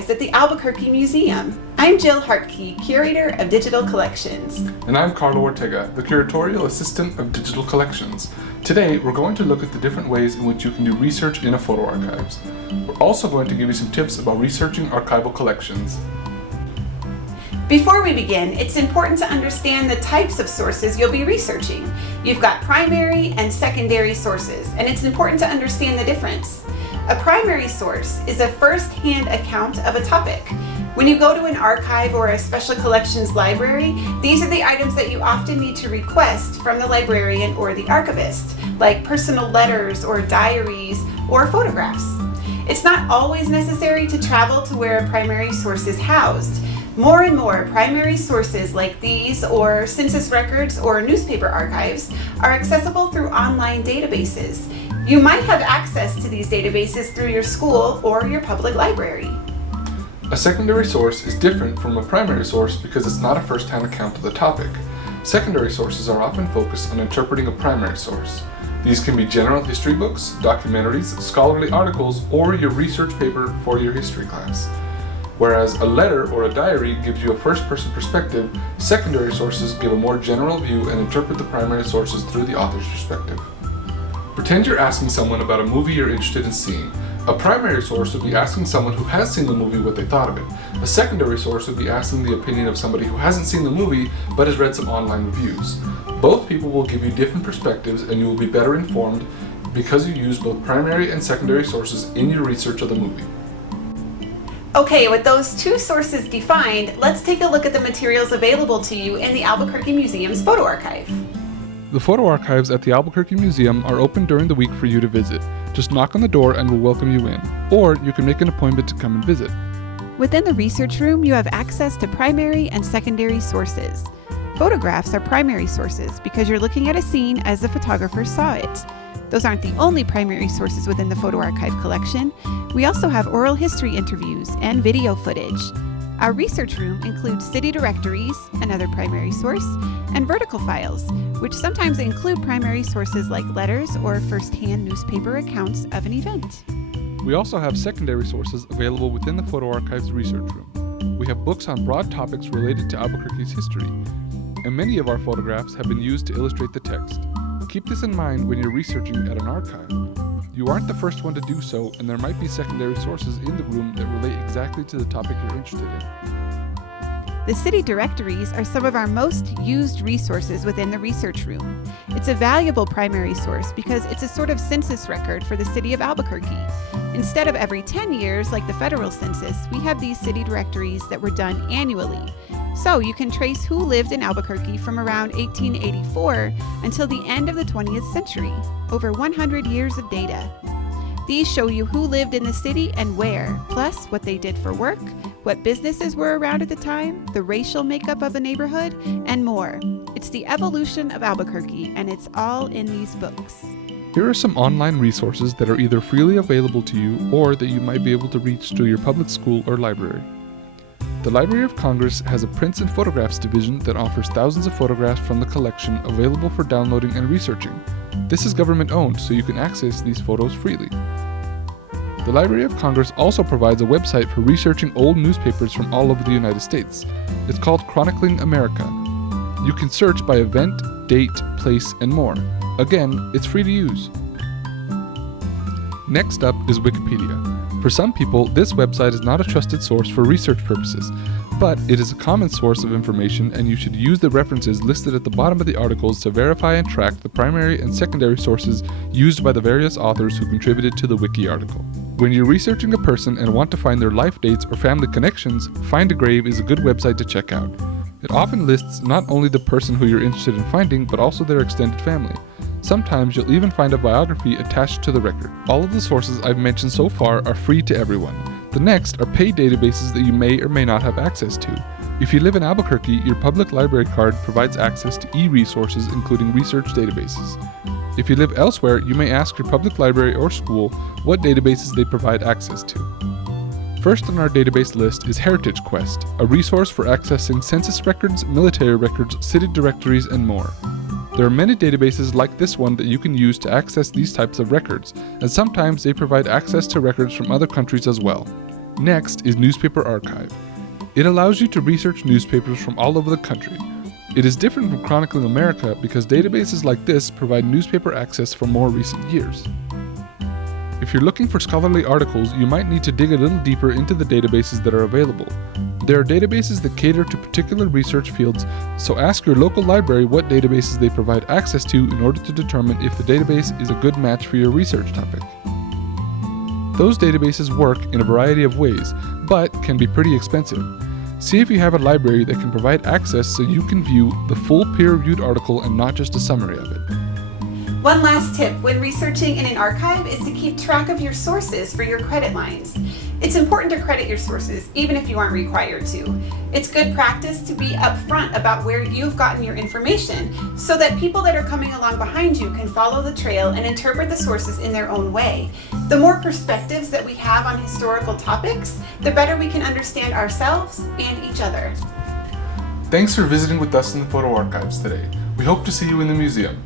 Archives at the Albuquerque Museum. I'm Jill Hartke, Curator of Digital Collections. And I'm Carlo Ortega, the Curatorial Assistant of Digital Collections. Today, we're going to look at the different ways in which you can do research in a photo archives. We're also going to give you some tips about researching archival collections. Before we begin, it's important to understand the types of sources you'll be researching. You've got primary and secondary sources, and it's important to understand the difference. A primary source is a first-hand account of a topic. When you go to an archive or a special collections library, these are the items that you often need to request from the librarian or the archivist, like personal letters or diaries or photographs. It's not always necessary to travel to where a primary source is housed. More and more primary sources like these or census records or newspaper archives are accessible through online databases. You might have access to these databases through your school or your public library. A secondary source is different from a primary source because it's not a first-hand account of the topic. Secondary sources are often focused on interpreting a primary source. These can be general history books, documentaries, scholarly articles, or your research paper for your history class. Whereas a letter or a diary gives you a first-person perspective, secondary sources give a more general view and interpret the primary sources through the author's perspective. Pretend you're asking someone about a movie you're interested in seeing. A primary source would be asking someone who has seen the movie what they thought of it. A secondary source would be asking the opinion of somebody who hasn't seen the movie but has read some online reviews. Both people will give you different perspectives and you will be better informed because you use both primary and secondary sources in your research of the movie. Okay, with those two sources defined, let's take a look at the materials available to you in the Albuquerque Museum's Photo Archive. The photo archives at the Albuquerque Museum are open during the week for you to visit. Just knock on the door and we'll welcome you in. Or you can make an appointment to come and visit. Within the research room, you have access to primary and secondary sources. Photographs are primary sources because you're looking at a scene as the photographer saw it. Those aren't the only primary sources within the photo archive collection. We also have oral history interviews and video footage. Our research room includes city directories, another primary source, and vertical files, which sometimes include primary sources like letters or first-hand newspaper accounts of an event. We also have secondary sources available within the photo archives research room. We have books on broad topics related to Albuquerque's history, and many of our photographs have been used to illustrate the text. Keep this in mind when you're researching at an archive. You aren't the first one to do so, and there might be secondary sources in the room that relate exactly to the topic you're interested in. The city directories are some of our most used resources within the research room. It's a valuable primary source because it's a sort of census record for the city of Albuquerque. Instead of every 10 years like the federal census, we have these city directories that were done annually. So you can trace who lived in Albuquerque from around 1884 until the end of the 20th century, over 100 years of data. These show you who lived in the city and where, plus what they did for work, what businesses were around at the time, the racial makeup of a neighborhood, and more. It's the evolution of Albuquerque, and it's all in these books. Here are some online resources that are either freely available to you or that you might be able to reach through your public school or library. The Library of Congress has a prints and photographs division that offers thousands of photographs from the collection available for downloading and researching. This is government owned, so you can access these photos freely. The Library of Congress also provides a website for researching old newspapers from all over the United States. It's called Chronicling America. You can search by event, date, place, and more. Again, it's free to use. Next up is Wikipedia. For some people, this website is not a trusted source for research purposes, but it is a common source of information and you should use the references listed at the bottom of the articles to verify and track the primary and secondary sources used by the various authors who contributed to the wiki article. When you're researching a person and want to find their life dates or family connections, Find a Grave is a good website to check out. It often lists not only the person who you're interested in finding, but also their extended family. Sometimes you'll even find a biography attached to the record. All of the sources I've mentioned so far are free to everyone. The next are paid databases that you may or may not have access to. If you live in Albuquerque, your public library card provides access to e-resources including research databases. If you live elsewhere, you may ask your public library or school what databases they provide access to. First on our database list is Heritage Quest, a resource for accessing census records, military records, city directories, and more. There are many databases like this one that you can use to access these types of records, and sometimes they provide access to records from other countries as well. Next is Newspaper Archive. It allows you to research newspapers from all over the country. It is different from Chronicling America because databases like this provide newspaper access for more recent years. If you're looking for scholarly articles, you might need to dig a little deeper into the databases that are available. There are databases that cater to particular research fields, so ask your local library what databases they provide access to in order to determine if the database is a good match for your research topic. Those databases work in a variety of ways, but can be pretty expensive. See if you have a library that can provide access so you can view the full peer-reviewed article and not just a summary of it. One last tip when researching in an archive is to keep track of your sources for your credit lines. It's important to credit your sources, even if you aren't required to. It's good practice to be upfront about where you've gotten your information so that people that are coming along behind you can follow the trail and interpret the sources in their own way. The more perspectives that we have on historical topics, the better we can understand ourselves and each other. Thanks for visiting with us in the Photo Archives today. We hope to see you in the museum.